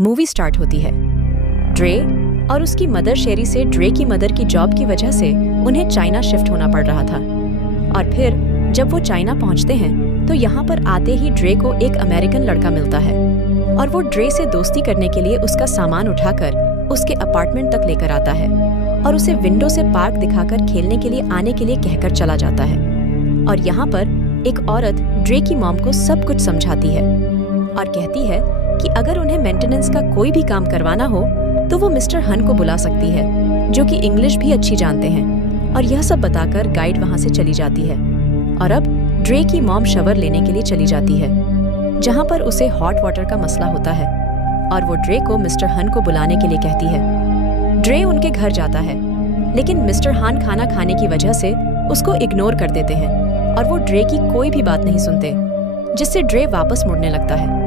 Movie start होती है। ड्रे और उसकी मदर शेरी से ड्रे की मदर की जॉब की वजह से उन्हें चाइना शिफ्ट होना पड़ रहा था। और फिर जब वो चाइना पहुंचते हैं तो यहाँ पर आते ही ड्रे को एक अमेरिकन लड़का मिलता है और वो ड्रे से दोस्ती करने के लिए उसका सामान उठाकर उसके अपार्टमेंट तक लेकर आता है और उसे विंडो से पार्क दिखाकर खेलने के लिए आने के लिए कहकर चला जाता है। और यहाँ पर एक औरत ड्रे की मॉम को सब कुछ समझाती है और कहती है कि अगर उन्हें मेंटेनेंस का कोई भी काम करवाना हो तो वो मिस्टर हन को बुला सकती है, जो कि इंग्लिश भी अच्छी जानते हैं। और यह सब बताकर गाइड वहाँ से चली जाती है। और अब ड्रे की मॉम शवर लेने के लिए चली जाती है, जहाँ पर उसे हॉट वाटर का मसला होता है और वो ड्रे को मिस्टर हन को बुलाने के लिए कहती है। ड्रे उनके घर जाता है, लेकिन मिस्टर हन खाना खाने की वजह से उसको इग्नोर कर देते हैं और वो ड्रे की कोई भी बात नहीं सुनते, जिससे ड्रे वापस मुड़ने लगता है।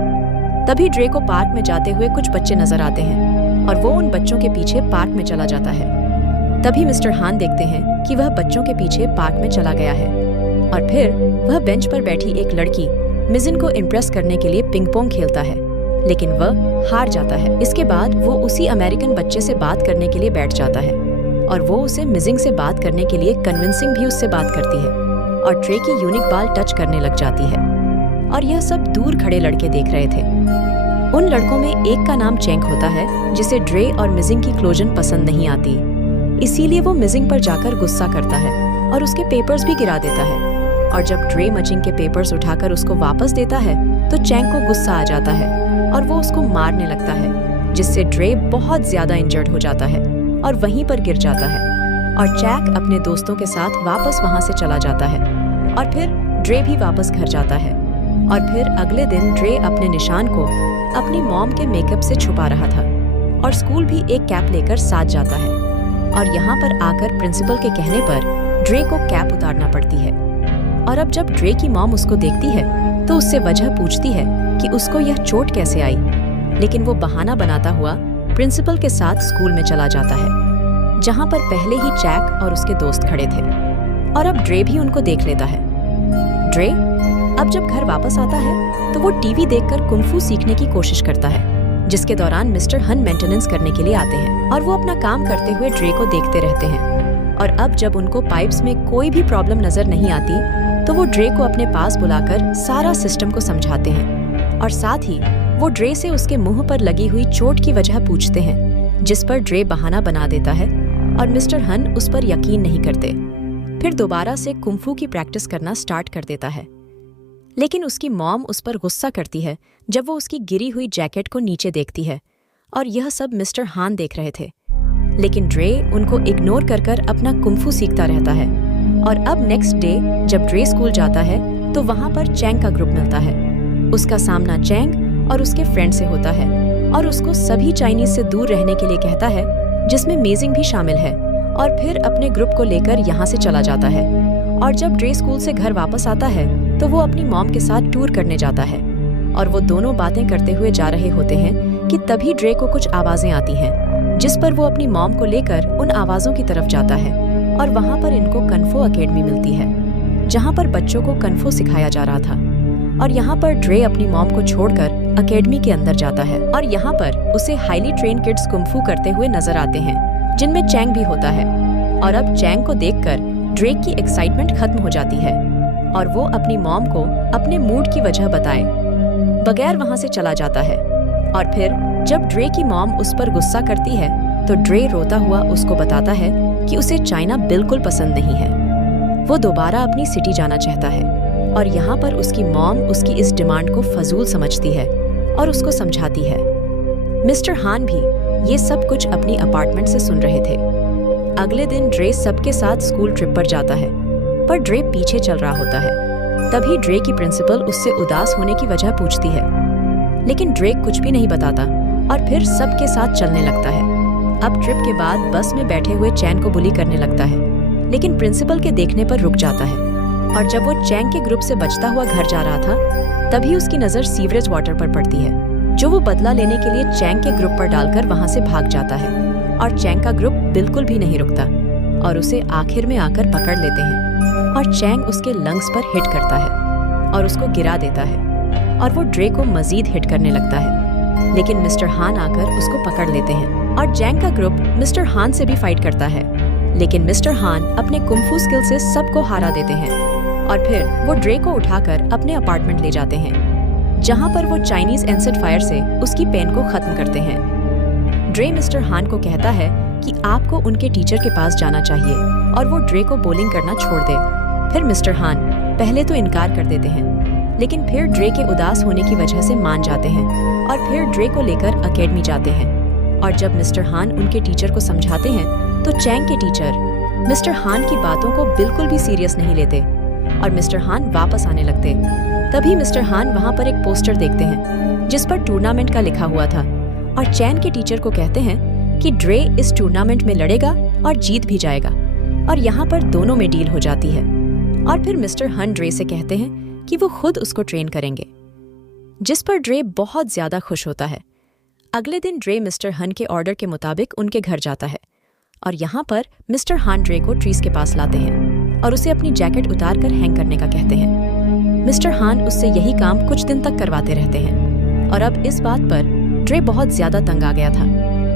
तभी ड्रे को पार्क में जाते हुए कुछ बच्चे नजर आते हैं और वो उन बच्चों के पीछे पार्क में चला जाता है। तभी मिस्टर हान देखते हैं कि वह बच्चों के पीछे पार्क में चला गया है और फिर वह बेंच पर बैठी एक लड़की मिजिन को इम्प्रेस करने के लिए पिंग पोंग खेलता है, लेकिन वह हार जाता है। इसके बाद वो उसी अमेरिकन बच्चे से बात करने के लिए बैठ जाता है और वो उसे मिजिंग से बात करने के लिए कन्विंसिंग भी उससे बात करती है और ड्रे की यूनिक बाल टच करने लग जाती है। और यह सब दूर खड़े लड़के देख रहे थे। उन लड़कों में एक का नाम चेंग होता है, जिसे ड्रे और मिजिंग की क्लोजन पसंद नहीं आती, इसीलिए वो मिजिंग पर जाकर गुस्सा करता है और उसके पेपर्स भी गिरा देता है। और जब ड्रे मिजिंग के पेपर्स उठाकर उसको वापस देता है तो चेंग को गुस्सा आ जाता है और वो उसको मारने लगता है, जिससे ड्रे बहुत ज्यादा इंजर्ड हो जाता है और वहीं पर गिर जाता है। और जैक अपने दोस्तों के साथ वापस वहां से चला जाता है और फिर ड्रे भी वापस घर जाता है। और फिर अगले दिन ड्रे अपने निशान को अपनी मॉम के मेकअप से छुपा रहा था और स्कूल भी एक कैप लेकर साथ जाता है। और यहाँ पर आकर प्रिंसिपल के कहने पर ड्रे को कैप उतारना पड़ती है। और अब जब ड्रे की मॉम उसको देखती है तो उससे वजह पूछती है कि उसको यह चोट कैसे आई, लेकिन वो बहाना बनाता हुआ प्रिंसिपल के साथ स्कूल में चला जाता है, जहाँ पर पहले ही जैक और उसके दोस्त खड़े थे। और अब ड्रे भी उनको देख लेता है। ड्रे अब जब घर वापस आता है तो वो टीवी देखकर कुंफू सीखने की कोशिश करता है, जिसके दौरान मिस्टर हन मेंटेनेंस करने के लिए आते हैं और वो अपना काम करते हुए ड्रे को देखते रहते हैं। और अब जब उनको पाइप्स में कोई भी प्रॉब्लम नजर नहीं आती तो वो ड्रे को अपने पास बुलाकर सारा सिस्टम को समझाते हैं और साथ ही वो ड्रे से उसके मुंह पर लगी हुई चोट की वजह पूछते हैं, जिस पर ड्रे बहाना बना देता है और मिस्टर हन उस पर यकीन नहीं करते। फिर दोबारा से कुंफू की प्रैक्टिस करना स्टार्ट कर देता है, लेकिन उसकी मॉम उस पर गुस्सा करती है जब वो उसकी गिरी हुई जैकेट को नीचे देखती है। और यह सब मिस्टर हान देख रहे थे, लेकिन ड्रे उनको इग्नोर कर अपना कुंफू सीखता रहता है। और अब नेक्स्ट डे जब ड्रे स्कूल जाता है तो वहाँ पर चैंग का ग्रुप मिलता है। उसका सामना चैंग और उसके फ्रेंड से होता है और उसको सभी चाइनीज से दूर रहने के लिए कहता है, जिसमें मेजिंग भी शामिल है। और फिर अपने ग्रुप को लेकर यहाँ से चला जाता है। और जब ड्रे स्कूल से घर वापस आता है तो वो अपनी मॉम के साथ टूर करने जाता है और वो दोनों बातें करते हुए जा रहे होते हैं कि तभी ड्रे को कुछ आवाजें आती हैं, जिस पर वो अपनी मॉम को लेकर उन आवाजों की तरफ जाता है। और वहाँ पर इनको कन्फो अकेडमी मिलती है, जहाँ पर बच्चों को कन्फो सिखाया जा रहा था। और यहाँ पर ड्रे अपनी मॉम को छोड़कर अकेडमी के अंदर जाता है और यहाँ पर उसे हाईली ट्रेन किड्स कुंफू करते हुए नजर आते हैं, जिनमें चैंग भी होता है। और अब चैंग को देखकर ड्रे की एक्साइटमेंट खत्म हो जाती है और वो अपनी मॉम को अपने मूड की वजह बताए बगैर वहाँ से चला जाता है। और फिर जब ड्रे की मॉम उस पर गुस्सा करती है तो ड्रे रोता हुआ उसको बताता है कि उसे चाइना बिल्कुल पसंद नहीं है। वो दोबारा अपनी सिटी जाना चाहता है और यहाँ पर उसकी मॉम उसकी इस डिमांड को फजूल समझती है और उसको समझाती है। मिस्टर हान भी ये सब कुछ अपनी अपार्टमेंट से सुन रहे थे। अगले दिन ड्रे सबके साथ स्कूल ट्रिप पर जाता है, पर ड्रे पीछे चल रहा होता है। तभी ड्रे की प्रिंसिपल उससे उदास होने की वजह पूछती है, लेकिन ड्रे कुछ भी नहीं बताता और फिर सबके साथ चलने लगता है। अब ट्रिप के बाद बस में बैठे हुए चैन को बुली करने लगता है, लेकिन प्रिंसिपल के देखने पर रुक जाता है। और जब वो चैंग के ग्रुप से बचता हुआ घर जा रहा था तभी उसकी नजर सीवरेज वाटर पर पड़ती है, जो वो बदला लेने के लिए चैंग के ग्रुप पर डालकर वहाँ से भाग जाता है। और चैंग का ग्रुप बिल्कुल भी नहीं रुकता और उसे आखिर में आकर पकड़ लेते हैं और चैंग उसके लंग्स पर हिट करता है और उसको गिरा देता है और वो ड्रे को मजीद हिट करने लगता है। लेकिन मिस्टर हान आकर उसको पकड़ लेते हैं और जैंग का ग्रुप मिस्टर हान से भी फाइट करता है, लेकिन मिस्टर हान अपने कुंफू स्किल से सबको हरा देते हैं और फिर वो ड्रे को उठाकर अपने अपार्टमेंट ले जाते हैं, जहां पर वो चाइनीज एसिड फायर से उसकी पेन को खत्म करते हैं। ड्रे मिस्टर हान को कहता है कि आपको उनके टीचर के पास जाना चाहिए और वो ड्रे को बोलिंग करना छोड़ दे। फिर मिस्टर हान पहले तो इनकार कर देते हैं, लेकिन फिर ड्रे के उदास होने की वजह से मान जाते हैं और फिर ड्रे को लेकर अकेडमी जाते हैं। और जब मिस्टर हान उनके टीचर को समझाते हैं तो चैंग के टीचर मिस्टर हान की बातों को बिल्कुल भी सीरियस नहीं लेते और मिस्टर हान वापस आने लगते। तभी मिस्टर हान वहाँ पर एक पोस्टर देखते हैं जिस पर टूर्नामेंट का लिखा हुआ था और चैन के टीचर को कहते हैं कि ड्रे इस टूर्नामेंट में लड़ेगा और जीत भी जाएगा और यहाँ पर दोनों में डील हो जाती है। और फिर मिस्टर हन ड्रे से कहते हैं कि वो खुद उसको ट्रेन करेंगे, जिस पर ड्रे बहुत ज्यादा खुश होता है। अगले दिन ड्रे मिस्टर हन के ऑर्डर के मुताबिक उनके घर जाता है और यहाँ पर मिस्टर हान ड्रे को ट्रीज के पास लाते हैं और उसे अपनी जैकेट उतार कर हैंग करने का कहते हैं। मिस्टर हान उससे यही काम कुछ दिन तक करवाते रहते हैं और अब इस बात पर ड्रे बहुत ज्यादा तंग आ गया था,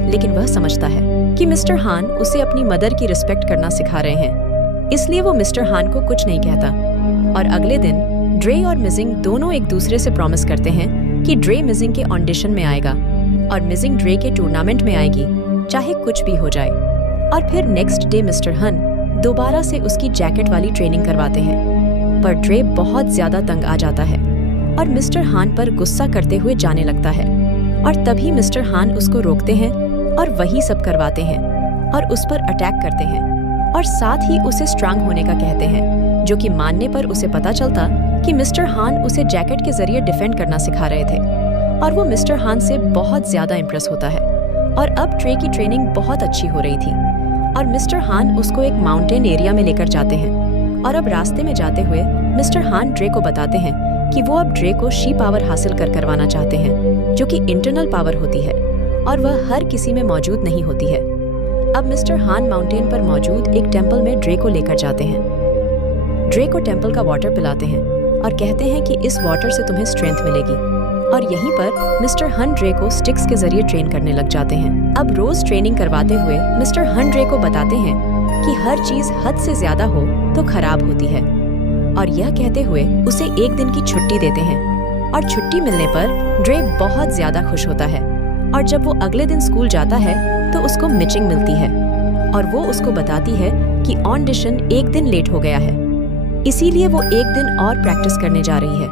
लेकिन वह समझता है कि मिस्टर हान उसे अपनी मदर की रिस्पेक्ट करना सिखा रहे हैं, इसलिए वो मिस्टर हान को कुछ नहीं कहता। और अगले दिन ड्रे और मिजिंग दोनों एक दूसरे से प्रॉमिस करते हैं कि ड्रे मिजिंग के ऑडिशन में आएगा और मिजिंग ड्रे के टूर्नामेंट में आएगी, चाहे कुछ भी हो जाए। और फिर नेक्स्ट डे मिस्टर हन दोबारा से उसकी जैकेट वाली ट्रेनिंग करवाते हैं, पर ड्रे बहुत ज्यादा तंग आ जाता है और मिस्टर हान पर गुस्सा करते हुए जाने लगता है। और तभी मिस्टर हान उसको रोकते हैं और वही सब करवाते हैं और उस पर अटैक करते हैं और साथ ही उसे स्ट्रांग होने का कहते हैं, जो कि मानने पर उसे पता चलता कि मिस्टर हान उसे जैकेट के जरिए डिफेंड करना सिखा रहे थे और वो मिस्टर हान से बहुत ज्यादा इम्प्रेस होता है। और अब ड्रे की ट्रेनिंग बहुत अच्छी हो रही थी और मिस्टर हान उसको एक माउंटेन एरिया में लेकर जाते हैं और अब रास्ते में जाते हुए मिस्टर हान ड्रे को बताते हैं कि वो अब ड्रे को शी पावर हासिल करवाना चाहते हैं, जो कि इंटरनल पावर होती है और वह हर किसी में मौजूद नहीं होती है। अब मिस्टर हान माउंटेन पर मौजूद एक टेम्पल में ड्रे को लेकर जाते हैं। ड्रे को टेम्पल का वाटर पिलाते हैं और कहते हैं कि इस वाटर से तुम्हें स्ट्रेंथ मिलेगी और यहीं पर मिस्टर हन ड्रे को स्टिक्स के जरिए ट्रेन करने लग जाते हैं। अब रोज ट्रेनिंग करवाते हुए मिस्टर हन ड्रे को बताते हैं कि हर चीज हद से ज्यादा हो तो खराब होती है और यह कहते हुए उसे एक दिन की छुट्टी देते हैं और छुट्टी मिलने पर ड्रे बहुत ज्यादा खुश होता है। और जब वो अगले दिन स्कूल जाता है तो उसको मिचिंग मिलती है और वो उसको बताती है कि ऑडिशन एक दिन लेट हो गया है, इसीलिए वो एक दिन और प्रैक्टिस करने जा रही है।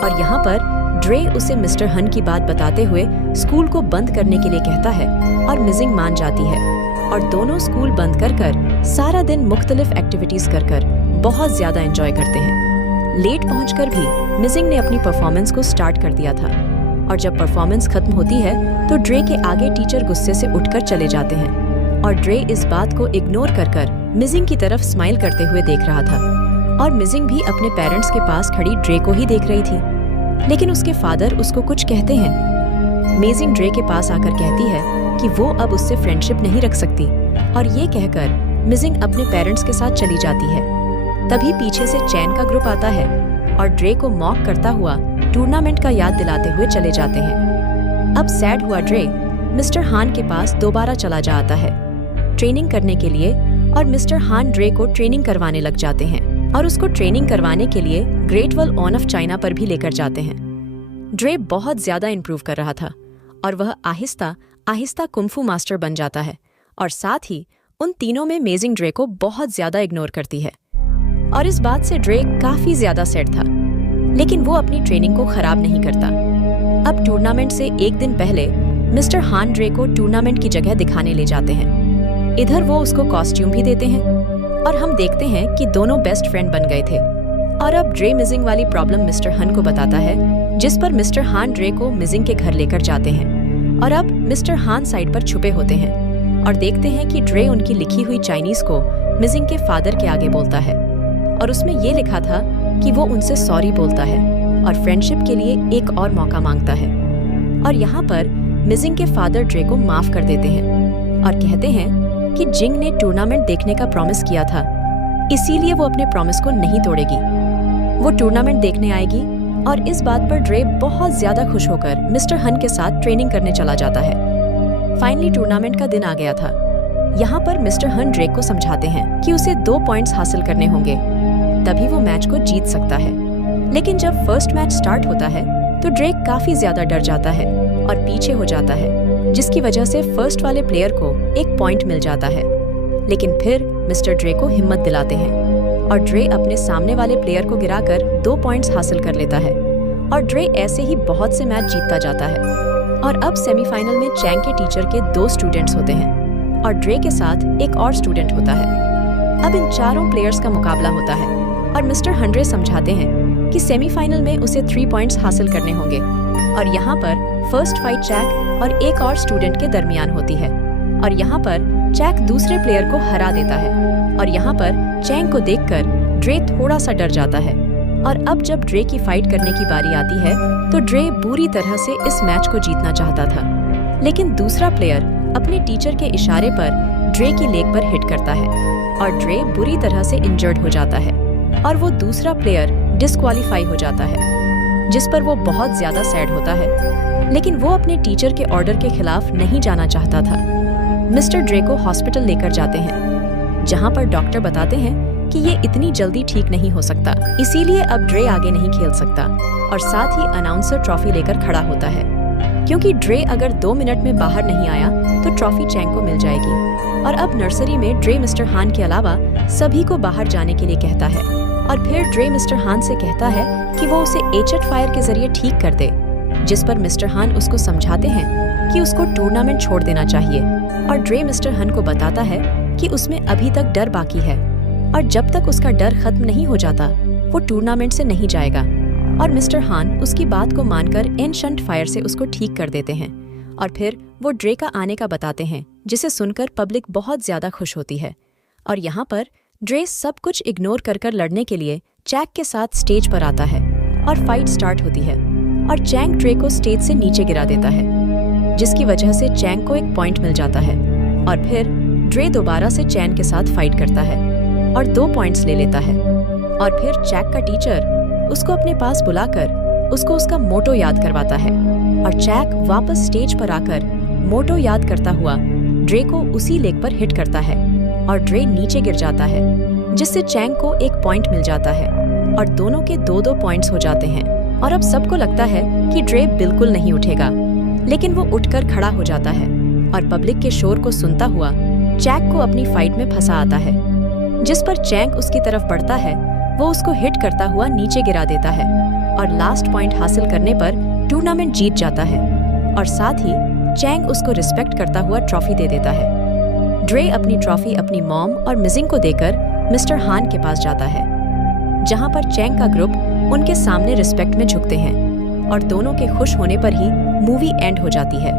और यहाँ पर ड्रे उसे मिस्टर हन की बात बताते हुए स्कूल को बंद करने के लिए कहता है और मिजिंग मान जाती है और दोनों स्कूल बंद कर सारा दिन मुख्तलिफ एक्टिविटीज कर बहुत ज्यादा एंजॉय करते हैं। लेट पहुंचकर भी मिजिंग ने अपनी परफॉर्मेंस को स्टार्ट कर दिया था और जब परफॉर्मेंस खत्म होती है तो ड्रे के आगे टीचर गुस्से से उठकर चले जाते हैं और ड्रे इस बात को इग्नोर कर मिजिंग की तरफ स्माइल करते हुए देख रहा था और मिजिंग भी अपने पेरेंट्स के पास खड़ी ड्रे को ही देख रही थी, लेकिन उसके फादर उसको कुछ कहते हैं। मिजिंग ड्रे के पास आकर कहती है कि वो अब उससे फ्रेंडशिप नहीं रख सकती और ये कहकर मिजिंग अपने पेरेंट्स के साथ चली जाती है। तभी पीछे से चैन का ग्रुप आता है और ड्रे को मॉक करता हुआ टूर्नामेंट का याद दिलाते हुए चले जाते हैं। अब सैड हुआ ड्रे मिस्टर हान के पास दोबारा चला जाता है ट्रेनिंग करने के लिए और मिस्टर हान ड्रे को ट्रेनिंग करवाने लग जाते हैं और उसको ट्रेनिंग करवाने के लिए great wall on off China पर भी लेकर जाते हैं। ड्रे बहुत ज्यादा इम्प्रूव कर रहा था और वह आहिस्ता आहिस्ता कुंफू मास्टर बन जाता है और साथ ही उन तीनों में मेजिंग ड्रे को बहुत ज्यादा इग्नोर करती है और इस बात से ड्रे काफी ज्यादा सैड था, लेकिन वो अपनी ट्रेनिंग को खराब नहीं करता। अब टूर्नामेंट से एक दिन पहले मिस्टर हान ड्रे को टूर्नामेंट की जगह दिखाने ले जाते हैं। इधर वो उसको कॉस्ट्यूम भी देते हैं और हम देखते हैं कि दोनों बेस्ट फ्रेंड बन गए थे। और अब ड्रे मिजिंग वाली प्रॉब्लम मिस्टर हन को बताता है, जिस पर मिस्टर हान ड्रे को मिजिंग के घर लेकर जाते हैं और अब मिस्टर हान साइड पर छुपे होते हैं और देखते हैं कि ड्रे उनकी लिखी हुई चाइनीज को मिजिंग के फादर के आगे बोलता है और उसमें ये लिखा था कि वो उनसे सॉरी बोलता है और फ्रेंडशिप के लिए एक और मौका मांगता है। और यहाँ पर मिजिंग के फादर ड्रे को माफ कर देते हैं और कहते हैं कि जिंग ने टूर्नामेंट देखने का प्रॉमिस किया था, इसीलिए वो अपने प्रॉमिस को नहीं तोड़ेगी। वो टूर्नामेंट देखने आएगी और इस बात पर ड्रे बहुत ज्यादा खुश होकर मिस्टर हन के साथ ट्रेनिंग करने चला जाता है। फाइनली टूर्नामेंट का दिन आ गया था। यहाँ पर मिस्टर हन ड्रेक को समझाते हैं कि उसे 2 पॉइंट्स हासिल करने होंगे, तभी वो मैच को जीत सकता है। लेकिन जब फर्स्ट मैच स्टार्ट होता है तो ड्रेक काफी ज्यादा डर जाता है और पीछे हो जाता है, जिसकी वजह से फर्स्ट वाले प्लेयर को 1 पॉइंट मिल जाता है। लेकिन फिर मिस्टर ड्रे को हिम्मत दिलाते हैं और ड्रे अपने सामने वाले प्लेयर को गिराकर 2 पॉइंट्स हासिल कर लेता है और ड्रे ऐसे ही बहुत से मैच जीतता जाता है। और अब सेमीफाइनल में चैंग के टीचर के 2 स्टूडेंट्स होते हैं और ड्रे के साथ एक और स्टूडेंट होता है। अब इन चारों प्लेयर्स का मुकाबला होता है और मिस्टर हंड्रे समझाते हैं कि सेमीफाइनल में उसे 3 पॉइंट्स हासिल करने होंगे। और यहाँ पर फर्स्ट फाइट चैक और एक और स्टूडेंट के दरमियान होती है और यहाँ पर चैक दूसरे प्लेयर को हरा देता है और यहाँ पर चैंग को देखकर ड्रे थोड़ा सा डर जाता है। और अब जब ड्रे की फाइट करने की बारी आती है तो ड्रे बुरी तरह से इस मैच को जीतना चाहता था, लेकिन दूसरा प्लेयर अपने टीचर के इशारे पर ड्रे की लेग पर हिट करता है और ड्रे बुरी तरह से इंजर्ड हो जाता है और वो दूसरा प्लेयर डिस्क्वालीफाई हो जाता है, जिस पर वो बहुत ज्यादा सैड होता है। लेकिन वो अपने टीचर के ऑर्डर के खिलाफ नहीं जाना चाहता था। मिस्टर ड्रे को हॉस्पिटल लेकर जाते हैं, जहाँ पर डॉक्टर बताते हैं कि ये इतनी जल्दी ठीक नहीं हो सकता, इसीलिए अब ड्रे आगे नहीं खेल सकता। और साथ ही अनाउंसर ट्रॉफी लेकर खड़ा होता है, क्योंकि ड्रे अगर 2 मिनट में बाहर नहीं आया तो ट्रॉफी चैंग को मिल जाएगी। और अब नर्सरी में ड्रे मिस्टर हान के अलावा सभी को बाहर जाने के लिए कहता है और फिर ड्रे मिस्टर हान से कहता है कि वो उसे एचेट फायर के जरिए ठीक कर दे, जिस पर मिस्टर हान उसको समझाते हैं कि उसको टूर्नामेंट छोड़ देना चाहिए। और ड्रे मिस्टर हान को बताता है कि उसमें अभी तक डर बाकी है और जब तक उसका डर खत्म नहीं हो जाता वो टूर्नामेंट से नहीं जाएगा। और मिस्टर हान उसकी बात को मानकर एंशंट फायर से उसको ठीक कर देते हैं और फिर वो ड्रे का आने का बताते हैं, जिसे सुनकर पब्लिक बहुत ज्यादा खुश होती है। और यहाँ पर ड्रे सब कुछ इग्नोर कर लड़ने के लिए चैक के साथ स्टेज पर आता है और फाइट स्टार्ट होती है और चैंग ड्रे को स्टेज से नीचे गिरा देता है, जिसकी वजह से चैंग को 1 पॉइंट मिल जाता है। और फिर ड्रे दोबारा से चैंग के साथ फाइट करता है और 2 पॉइंट्स ले लेता है। और फिर चैक का टीचर उसको अपने पास बुलाकर उसको उसका मोटो याद करवाता है और चैक वापस स्टेज पर आकर मोटो याद करता हुआ ड्रे को उसी लेग पर हिट करता है और ड्रे नीचे गिर जाता है, जिससे चैंग को 1 पॉइंट मिल जाता है और दोनों के 2-2 पॉइंट्स हो जाते हैं। और अब सबको लगता है कि ड्रे बिल्कुल नहीं उठेगा, लेकिन वो उठकर खड़ा हो जाता है और पब्लिक के शोर को सुनता हुआ चैक को अपनी फाइट में फंसा आता है, जिस पर चैंग उसकी तरफ बढ़ता है। वो उसको हिट करता हुआ नीचे गिरा देता है और लास्ट पॉइंट हासिल करने पर टूर्नामेंट जीत जाता है और साथ ही चैंग उसको रिस्पेक्ट करता हुआ ट्रॉफी दे देता है। ड्रे अपनी ट्रॉफी अपनी मॉम और मिजिंग को देकर मिस्टर हान के पास जाता है, जहां पर चैंग का ग्रुप उनके सामने रिस्पेक्ट में झुकते हैं और दोनों के खुश होने पर ही मूवी एंड हो जाती है।